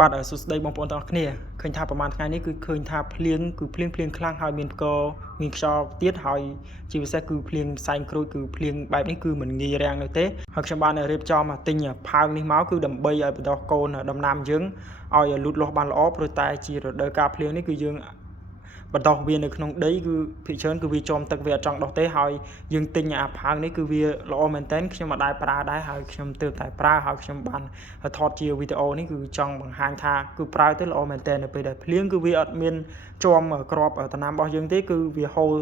បាទសុស្ដីបងប្អូនទាំងអស់គ្នាឃើញថាប្រហែលថ្ងៃនេះគឺឃើញថាភ្លៀងខ្លាំងហើយមានខ្យល់ទៀតហើយជាពិសេសគឺភ្លៀងផ្សែងក្រូចគឺភ្លៀងបែបនេះគឺមិនងាយរាំងនោះទេហើយខ្ញុំបានរៀបចំទិញផើងនេះមកគឺដើម្បីឲ្យបន្តកូនដំណាំយើងឲ្យលូតលាស់បានល្អព្រោះតែជារដូវកាលភ្លៀងនេះគឺយើងបន្តវានៅក្នុងដីគឺភាគច្រើនគឺវាជាប់ទឹកវាអត់ចង់ដុះទេហើយយើងទិញអាផើងនេះគឺវាល្អមែនតើខ្ញុំមិនដែលប្រើដែរហើយខ្ញុំទើបតែប្រើហើយខ្ញុំបានថតជាវីដេអូនេះគឺចង់បង្ហាញថាគឺប្រើទៅល្អមែនតើនៅពេលដែលភ្លៀងគឺវាអត់មានជាប់ក្របដំណាំរបស់យើងទេគឺវាហូរ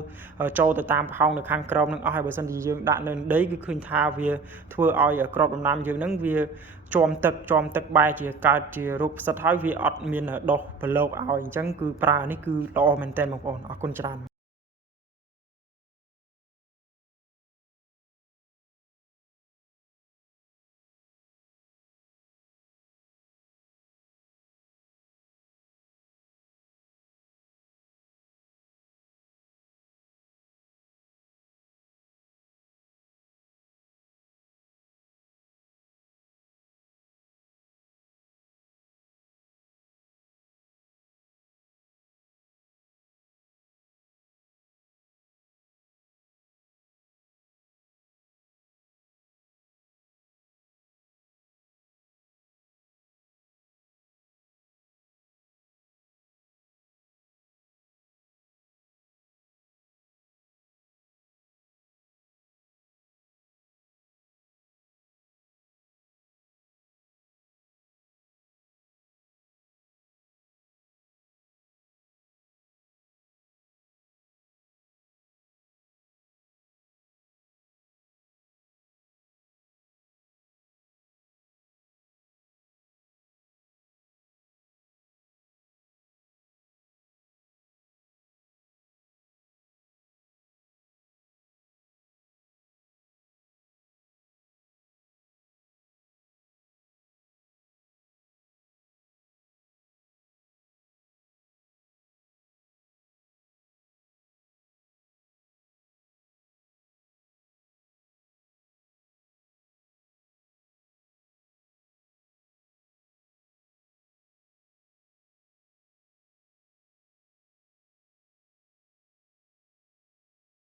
ចូលទៅតាមផោងនៅខាងក្រោមនឹងអស់ហើយបើសិនជាយើងដាក់នៅដីគឺឃើញថាវាធ្វើឲ្យក្របដំណាំយើងនឹងវាជាប់ទឹកបែរជាកើតជារោគផ្សិតហើយវាអត់មានដុះប្រឡូកឲ្យអញ្ចឹងគឺប្រើនេះគឺល្អមែនតើបងប្អូនអរគុណច្រើន